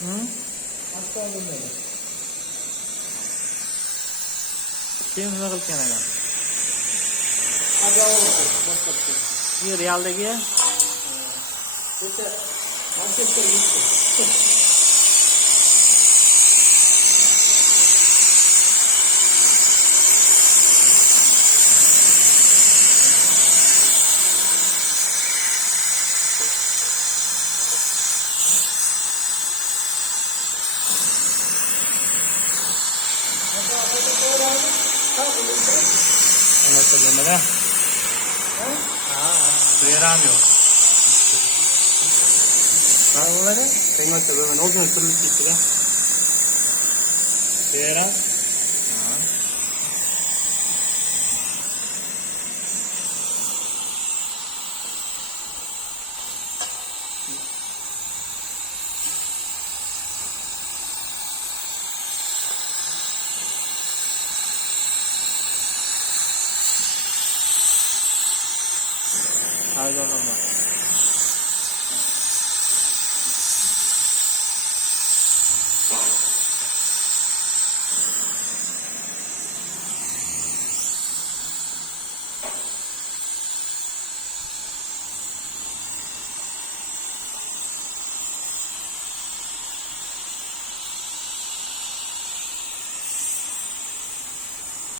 Hı? Hastanede. Kim nima qilgan ekan? Aga oldu. Başlattı. Bu Real'dagi Geçe Manchester gitti. Anlatsa bo'lmadi. Ha, beram yo'q. Nima bo'ladi? Anlatsa bo'lmadi. O'zini turilib ketdi-da. Beram. Ha. Haydi oğlum bak.